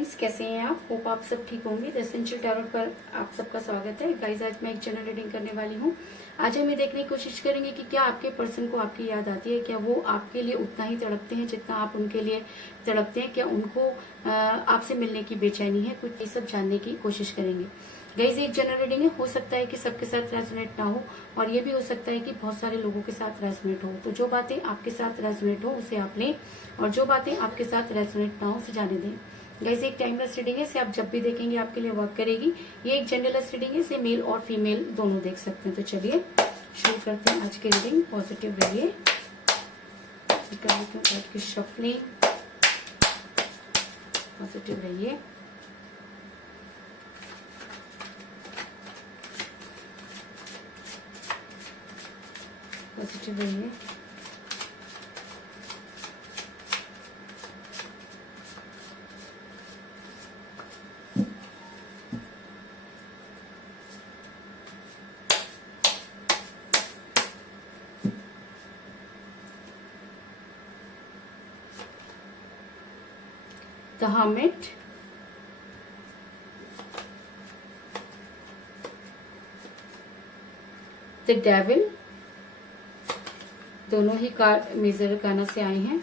Friends, कैसे हैं आप? होप आप सब ठीक होंगे। द एसेंशियल टैरोट पर आप सबका स्वागत है। गाइस, आज मैं एक जनरल रीडिंग करने वाली हूँ। आज हम ये देखने की कोशिश करेंगे कि क्या आपके पर्सन को आपकी याद आती है, क्या वो आपके लिए उतना ही तड़पते हैं जितना आप उनके लिए तड़पते हैं, क्या उनको आपसे मिलने की बेचैनी है। कुछ ये सब जानने की कोशिश करेंगे। गाइस, एक जनरल रीडिंग है, हो सकता है कि सबके साथ रेजोनेट ना हो और ये भी हो सकता है कि बहुत सारे लोगों के साथ रेजोनेट हो। तो जो बातें आपके साथ रेजोनेट हो उसे आप लें और जो बातें आपके साथ रेजोनेट ना हो उसे जाने दें। गाइस, एक टाइमलेस रीडिंग है, इसे आप जब भी देखेंगे आपके लिए वर्क करेगी। ये एक जेंडरलेस रीडिंग है, इसे मेल और फीमेल दोनों देख सकते हैं। तो चलिए शुरू करते हैं आज की रीडिंग। पॉजिटिव रहिए, की शफलिंग, पॉजिटिव रहिए। पॉजिटिव रहिए। The Hermit, The Devil, दोनों ही कार्ड मेजर गाना से आए हैं।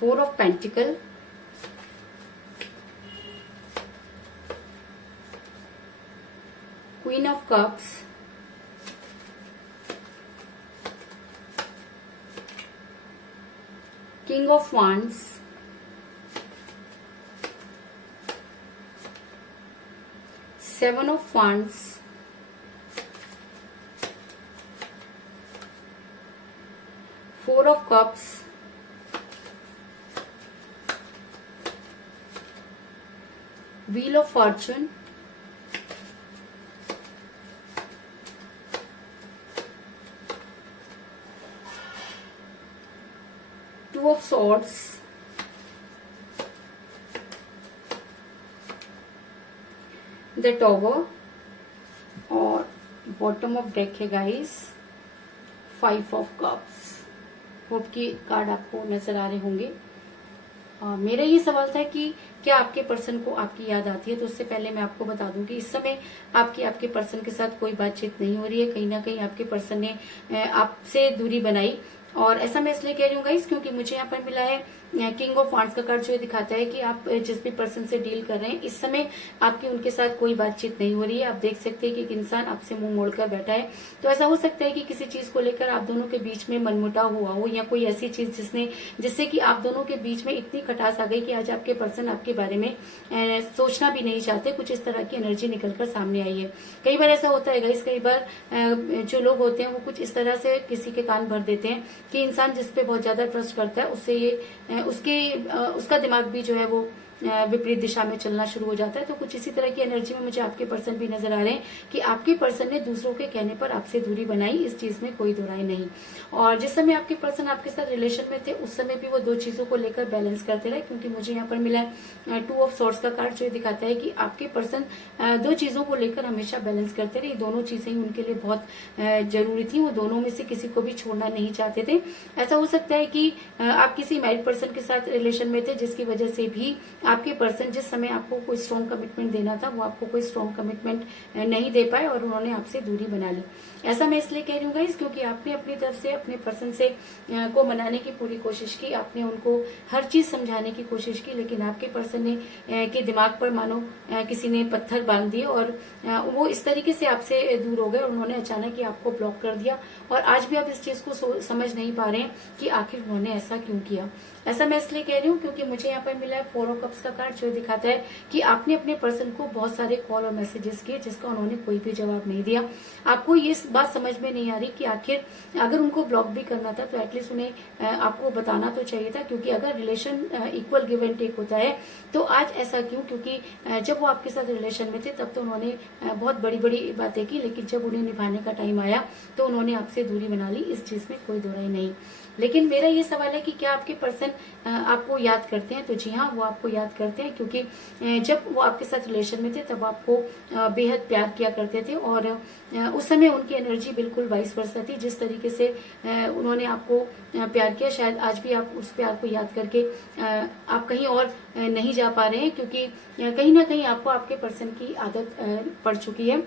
4 of Pentacle, Queen of Cups, King of Wands, Seven of Wands, Four of Cups, Wheel of Fortune, Two of Swords, The Tower और bottom of deck है guys 5 of Cups। Hope की card आपको नजर आ रहे होंगे। मेरा ये सवाल था कि क्या आपके पर्सन को आपकी याद आती है। तो उससे पहले मैं आपको बता दूं कि इस समय आपके पर्सन के साथ कोई बातचीत नहीं हो रही है। कहीं ना कहीं आपके पर्सन ने आपसे दूरी बनाई और ऐसा मैं इसलिए कह रही हूँ गाइस क्योंकि मुझे यहाँ पर मिला है किंग ऑफ वांड्स का कार्ड, जो दिखाता है कि आप जिस भी पर्सन से डील कर रहे हैं इस समय आपकी उनके साथ कोई बातचीत नहीं हो रही है। आप देख सकते हैं कि एक इंसान आपसे मुंह मोड़कर बैठा है। तो ऐसा हो सकता है कि किसी चीज को लेकर आप दोनों के बीच में मनमुटाव हुआ हो या कोई ऐसी चीज जिससे कि आप दोनों के बीच में इतनी खटास आ गई कि आज आपके पर्सन आपके बारे में सोचना भी नहीं चाहते। कुछ इस तरह की एनर्जी निकलकर सामने आई है। कई बार ऐसा होता है गाइस, कई बार जो लोग होते हैं वो कुछ इस तरह से किसी के कान भर देते हैं कि इंसान जिस पे बहुत ज्यादा ट्रस्ट करता है उससे ये उसका दिमाग भी जो है वो विपरीत दिशा में चलना शुरू हो जाता है। तो कुछ इसी तरह की एनर्जी में मुझे आपके पर्सन भी नजर आ रहे हैं कि आपके पर्सन ने दूसरों के कहने पर आपसे दूरी बनाई। इस चीज में कोई दो राय नहीं। और जिस समय आपके पर्सन आपके साथ रिलेशन में थे उस समय भी वो दो चीजों को लेकर बैलेंस करते रहे, क्योंकि मुझे यहाँ पर मिला है 2 of Swords का कार्ड, जो दिखाता है कि आपके पर्सन दो चीजों को लेकर हमेशा बैलेंस करते रहे। दोनों चीजें उनके लिए बहुत जरूरी थी। वो दोनों में से किसी को भी छोड़ना नहीं चाहते थे। ऐसा हो सकता है कि आप किसी मैरिड पर्सन के साथ रिलेशन में थे जिसकी वजह से भी आपके पर्सन जिस समय आपको कोई स्ट्रॉन्ग कमिटमेंट देना था वो आपको कोई स्ट्रॉन्ग कमिटमेंट नहीं दे पाए और उन्होंने आपसे दूरी बना ली। ऐसा मैं इसलिए कह रही हूँ गाइस क्योंकि आपने अपनी तरफ से अपने पर्सन से को मनाने की पूरी कोशिश की। आपने उनको हर चीज समझाने की कोशिश की, लेकिन आपके पर्सन ने के दिमाग पर मानो किसी ने पत्थर बांध दिए और वो इस तरीके से आपसे दूर हो गए। उन्होंने अचानक ही आपको ब्लॉक कर दिया और आज भी आप इस चीज को समझ नहीं पा रहे हैं कि आखिर उन्होंने ऐसा क्यों किया। ऐसा मैं इसलिए कह रही हूँ क्योंकि मुझे यहाँ पर मिला है 4 of Cups का कार्ड, जो दिखाता है कि आपने अपने पर्सन को बहुत सारे कॉल और मैसेजेस किए जिसका उन्होंने कोई भी जवाब नहीं दिया। आपको ये बात समझ में नहीं आ रही कि आखिर अगर उनको ब्लॉक भी करना था तो एटलीस्ट उन्हें आपको बताना तो चाहिए था, क्योंकि अगर relation equal give and take होता है तो आज ऐसा क्यों? क्योंकि जब वो आपके साथ रिलेशन में थे तब तो उन्होंने बहुत बड़ी बड़ी बातें की, लेकिन जब उन्हें निभाने का टाइम आया तो उन्होंने आपसे दूरी बना ली। इस चीज में कोई दो राय नहीं। लेकिन मेरा ये सवाल है कि क्या आपके पर्सन आपको याद करते हैं? तो जी हाँ, वो आपको याद याद करते हैं, क्योंकि जब वो आपके साथ रिलेशन में थे तब आपको बेहद प्यार किया करते थे और उस समय उनकी एनर्जी बिल्कुल वाइस वर्सा थी। जिस तरीके से उन्होंने आपको प्यार किया, शायद आज भी आप उस प्यार को याद करके आप कहीं और नहीं जा पा रहे हैं, क्योंकि कहीं ना कहीं आपको आपके पर्सन की आदत पड़ चुकी है।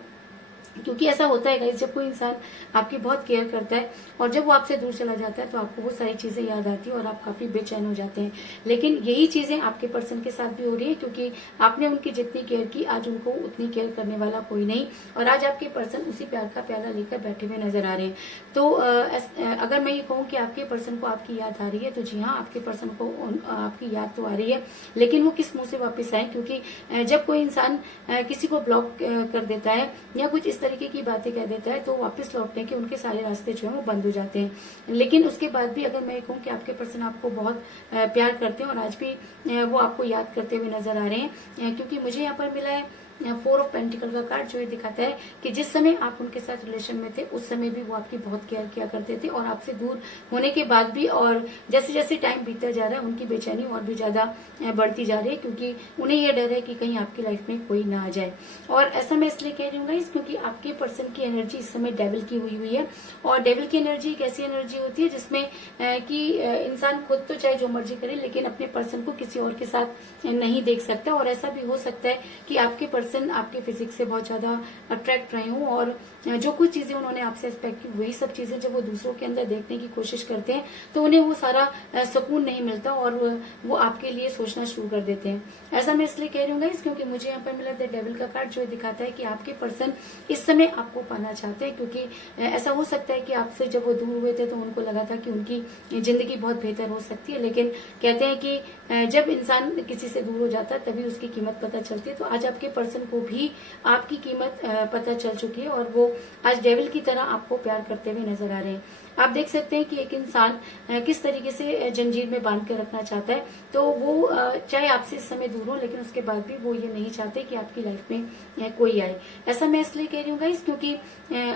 क्योंकि ऐसा होता है गाइस, जब कोई इंसान आपकी बहुत केयर करता है और जब वो आपसे दूर चला जाता है तो आपको वो सारी चीजें याद आती है और आप काफी बेचैन हो जाते हैं। लेकिन यही चीजें आपके पर्सन के साथ भी हो रही है, क्योंकि आपने उनकी जितनी केयर की आज उनको उतनी केयर करने वाला कोई नहीं, और आज आपके पर्सन उसी प्यार का प्याला लेकर बैठे हुए नजर आ रहे हैं। तो अगर मैं ये कहूँ कि आपके पर्सन को आपकी याद आ रही है, तो जी हाँ, आपके पर्सन को आपकी याद तो आ रही है, लेकिन वो किस मुंह से वापस आए, क्योंकि जब कोई इंसान किसी को ब्लॉक कर देता है या कुछ इस तरीके की बातें कह देता है तो वापस लौटने के उनके सारे रास्ते जो है वो बंद हो जाते हैं। लेकिन उसके बाद भी अगर मैं कहूँ कि आपके पर्सन आपको बहुत प्यार करते हैं और आज भी वो आपको याद करते हुए नजर आ रहे हैं, क्योंकि मुझे यहाँ पर मिला है 4 ऑफ पेंटिकल का कार्ड, जो ये दिखाता है कि जिस समय आप उनके साथ रिलेशन में थे उस समय भी वो आपकी बहुत केयर किया करते थे, और आपसे दूर होने के बाद भी और जैसे जैसे टाइम बीतता जा रहा है उनकी बेचैनी और भी ज्यादा बढ़ती जा रही है, क्योंकि उन्हें यह डर है कि कहीं आपकी लाइफ में कोई ना आ जाए। और ऐसा मैं इसलिए कह रही हूँ गाइस, क्योंकि आपके पर्सन की एनर्जी इस समय डेविल की हुई है, और डेविल की एनर्जी एक ऐसी एनर्जी होती है जिसमें कि इंसान खुद तो चाहे जो मर्जी करे लेकिन अपने पर्सन को किसी और के साथ नहीं देख सकता। और ऐसा भी हो सकता है कि आपके पर्सन आपके फिजिक्स से बहुत ज्यादा अट्रैक्ट रहे हों, और जो कुछ चीजें उन्होंने आपसे एक्सपेक्ट की वही सब चीजें जब वो दूसरों के अंदर देखने की कोशिश करते हैं तो उन्हें वो सारा सुकून नहीं मिलता और वो आपके लिए सोचना शुरू कर देते हैं। ऐसा मैं इसलिए कह रही हूँ गाइस, क्योंकि मुझे यहाँ पर मिला द डेविल का कार्ड, जो दिखाता है कि आपके पर्सन इस समय आपको पाना चाहते हैं, क्योंकि ऐसा हो सकता है कि आपसे जब वो दूर हुए थे तो उनको लगा था कि उनकी जिंदगी बहुत बेहतर हो सकती है, लेकिन कहते हैं कि जब इंसान किसी से दूर हो जाता है तभी उसकी कीमत पता चलती है। तो आज आपके पर्सन को भी आपकी कीमत पता चल चुकी है और वो आज डेविल की तरह आपको प्यार करते हुए नजर आ रहे हैं। आप देख सकते हैं कि एक इंसान किस तरीके से जंजीर में बांध कर रखना चाहता है, तो वो चाहे आपसे इस समय दूर हो लेकिन उसके बाद भी वो ये नहीं चाहते कि आपकी लाइफ में कोई आए। ऐसा मैं इसलिए कह रही हूँ गाइस, क्योंकि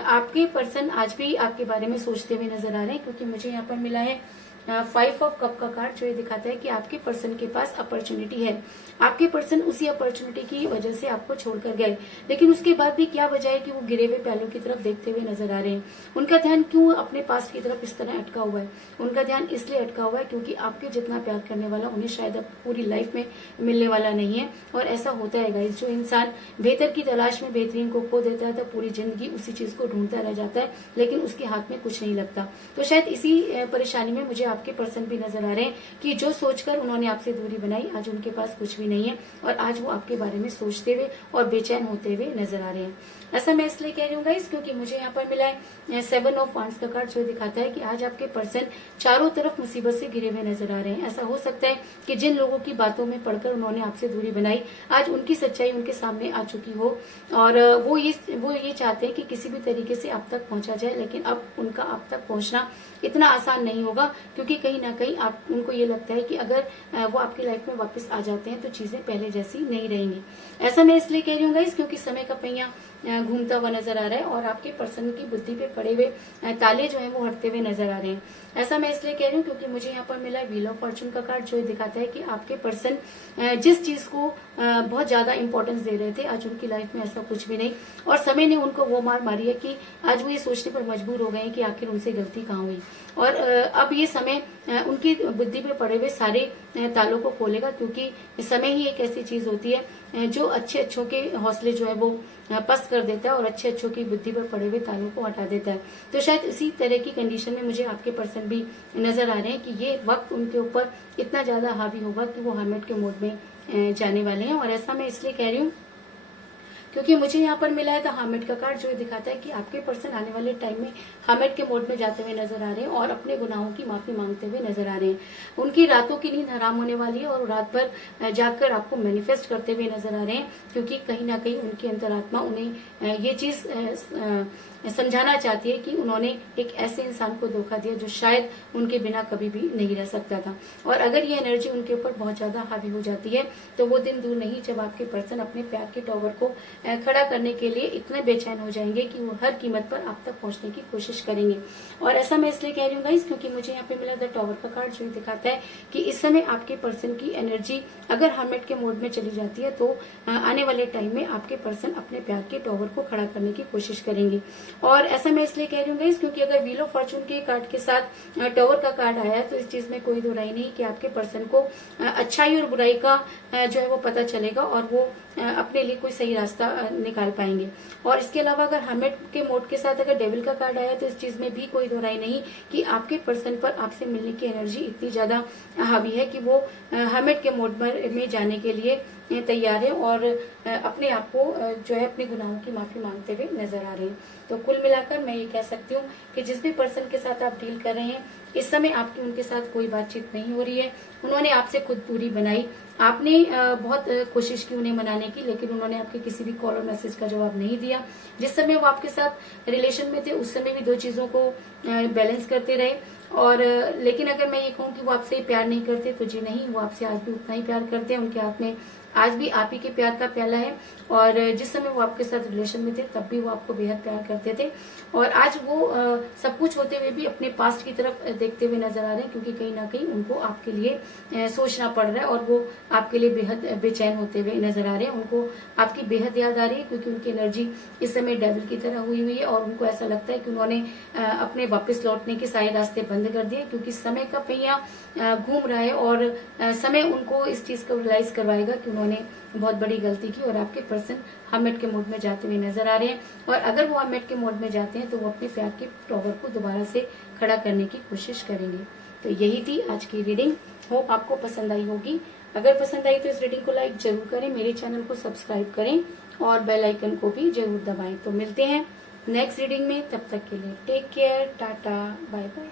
आपके पर्सन आज भी आपके बारे में सोचते हुए नजर आ रहे हैं, क्योंकि मुझे यहाँ पर मिला है 5 ऑफ कप का कार्ड, जो ये दिखाता है कि आपके पर्सन के पास अपॉर्चुनिटी है। आपके पर्सन उसी अपॉर्चुनिटी की वजह से आपको छोड़कर गए, लेकिन उसके बाद भी क्या वजह है कि वो गिरे हुए पहलू की तरफ देखते हुए नजर आ रहे हैं। उनका ध्यान क्यों अपने पास की तरफ इस तरह अटका हुआ है? उनका ध्यान इसलिए अटका हुआ है क्योंकि आपके जितना प्यार करने वाला उन्हें शायद अब पूरी लाइफ में मिलने वाला नहीं है। और ऐसा होता है गाइस, जो इंसान बेहतर की तलाश में बेहतरीन को खो देता है तो पूरी जिंदगी उसी चीज को ढूंढता रह जाता है, लेकिन उसके हाथ में कुछ नहीं लगता। तो शायद इसी परेशानी में मुझे आपके पर्सन भी नजर आ रहे हैं कि जो सोचकर उन्होंने आपसे दूरी बनाई आज उनके पास कुछ भी नहीं है, और आज वो आपके बारे में सोचते हुए और बेचैन होते हुए नजर आ रहे हैं। ऐसा मैं इसलिए कह रही हूँ गाइस, क्योंकि मुझे यहाँ पर मिला है 7 ऑफ वांड्स का कार्ड, जो दिखाता है कि आज आपके पर्सन चारों तरफ मुसीबत से घिरे हुए नजर आ रहे हैं। ऐसा हो सकता है कि जिन लोगों की बातों में पढ़कर उन्होंने आपसे दूरी बनाई आज उनकी सच्चाई उनके सामने आ चुकी हो, और वो ये चाहते हैं कि किसी भी तरीके से आप तक पहुंचा जाए, लेकिन अब उनका आप तक पहुंचना इतना आसान नहीं होगा, क्योंकि कहीं ना कहीं आप उनको ये लगता है कि अगर वो आपकी लाइफ में वापस आ जाते हैं तो चीजें पहले जैसी नहीं रहेंगी। ऐसा मैं इसलिए कह रही हूँ गाइस, क्योंकि समय का पहिया घूमता हुआ नजर आ रहा है और आपके पर्सन की बुद्धि पे पड़े हुए ताले जो हैं वो हटते हुए नजर आ रहे हैं। ऐसा मैं इसलिए कह रही हूँ क्योंकि मुझे यहाँ पर मिला है व्हील ऑफ फॉर्चून का कार्ड, जो दिखाता है कि आपके पर्सन जिस चीज को बहुत ज्यादा इंपॉर्टेंस दे रहे थे आज उनकी लाइफ में ऐसा कुछ भी नहीं, और समय ने उनको वो मार मारी है कि आज वो ये सोचने पर मजबूर हो गए कि आखिर उनसे गलती कहाँ हुई। और अब ये समय उनकी बुद्धि पे पड़े हुए सारे तालों को खोलेगा, क्योंकि समय ही एक ऐसी चीज होती है जो अच्छे अच्छों के हौसले जो है वो पस्त कर देता है और अच्छे अच्छों की बुद्धि पर पड़े हुए तालों को हटा देता है। तो शायद इसी तरह की कंडीशन में मुझे आपके पर्सन भी नजर आ रहे हैं कि ये वक्त उनके ऊपर इतना ज्यादा हावी होगा कि वो हर्मिट के मोड में जाने वाले हैं। और ऐसा मैं इसलिए कह रही हूँ क्योंकि मुझे यहाँ पर मिला है द हर्मिट का कार्ड, जो दिखाता है कि आपके पर्सन आने वाले टाइम में हर्मिट के मोड में जाते हुए नजर आ रहे हैं और अपने गुनाहों की माफी मांगते हुए नजर आ रहे हैं। उनकी रातों की नींद हराम होने वाली है और रात भर जागकर आपको मैनिफेस्ट करते हुए नजर आ रहे हैं, क्योंकि कहीं ना कहीं उनकी अंतरात्मा उन्हें ये चीज समझाना चाहती है कि उन्होंने एक ऐसे इंसान को धोखा दिया जो शायद उनके बिना कभी भी नहीं रह सकता था। और अगर ये एनर्जी उनके ऊपर बहुत ज्यादा हावी हो जाती है तो वो दिन दूर नहीं जब आपके पर्सन अपने प्यार के टॉवर को खड़ा करने के लिए इतने बेचैन हो जाएंगे कि वो हर कीमत पर आप तक पहुंचने की कोशिश करेंगे। और ऐसा मैं इसलिए कह रही हूँ गाइस, क्योंकि मुझे यहाँ पे मिला द टॉवर का कार्ड, जो दिखाता है कि इस समय आपके पर्सन की एनर्जी अगर हर्मिट के मोड में चली जाती है तो आने वाले टाइम में आपके पर्सन अपने प्यार के टॉवर को खड़ा करने की कोशिश करेंगे। और ऐसा मैं इसलिए कह रही हूँ गाइस, क्योंकि अगर व्हील ऑफ फॉर्चून के कार्ड के साथ टॉवर का कार्ड आया है तो इस चीज में कोई दो राय नहीं कि आपके पर्सन को अच्छाई और बुराई का जो है वो पता चलेगा और वो अपने लिए कोई सही रास्ता निकाल पाएंगे। और इसके अलावा अगर हर्मिट के मोड के साथ अगर डेविल का कार्ड आया तो इस चीज में भी कोई दो राय नहीं कि आपके पर्सन पर आपसे मिलने की एनर्जी इतनी ज्यादा हावी है कि वो हर्मिट के मोड में जाने के लिए तैयार है और अपने आप को जो है अपने गुनाहों की माफी मांगते हुए नजर आ रहे हैं। तो कुल मिलाकर मैं ये कह सकती हूँ कि जिस भी पर्सन के साथ आप डील कर रहे हैं इस समय आपकी उनके साथ कोई बातचीत नहीं हो रही है। उन्होंने आपसे खुद दूरी बनाई, आपने बहुत कोशिश की उन्हें मनाने की, लेकिन उन्होंने आपके किसी भी कॉल और मैसेज का जवाब नहीं दिया। जिस समय वो आपके साथ रिलेशन में थे उस समय भी दो चीजों को बैलेंस करते रहे। और लेकिन अगर मैं ये कहूँ कि वो आपसे प्यार नहीं करते तो जी नहीं, वो आपसे आज भी उतना ही प्यार करते हैं। उनके हाथ में आज भी आप ही के प्यार का प्याला है और जिस समय वो आपके साथ रिलेशन में थे तब भी वो आपको बेहद प्यार करते थे। और आज वो सब कुछ होते हुए भी अपने पास्ट की तरफ देखते हुए नजर आ रहे हैं, क्योंकि कहीं ना कहीं उनको आपके लिए सोचना पड़ रहा है और वो आपके लिए बेहद बेचैन होते हुए नजर आ रहे हैं। उनको आपकी बेहद याद आ रही है, क्योंकि उनकी एनर्जी इस समय डेविल की तरह हुई हुई है और उनको ऐसा लगता है कि उन्होंने अपने वापस लौटने के सारे रास्ते बंद कर दिए, क्योंकि समय का पहिया घूम रहा है और समय उनको इस चीज को रियलाइज करवाएगा कि उन्होंने बहुत बड़ी गलती की। और आपके पर्सन हर्मिट के मोड में जाते हुए नजर आ रहे हैं और अगर वो हर्मिट के मोड में जाते हैं तो वो अपने प्यार के टॉवर को दोबारा से खड़ा करने की कोशिश करेंगे। तो यही थी आज की रीडिंग, होप आपको पसंद आई होगी। अगर पसंद आई तो इस रीडिंग को लाइक जरूर करें, मेरे चैनल को सब्सक्राइब करें और बेल आइकन को भी जरूर दबाएं। तो मिलते हैं नेक्स्ट रीडिंग में, तब तक के लिए take care, tata, bye bye.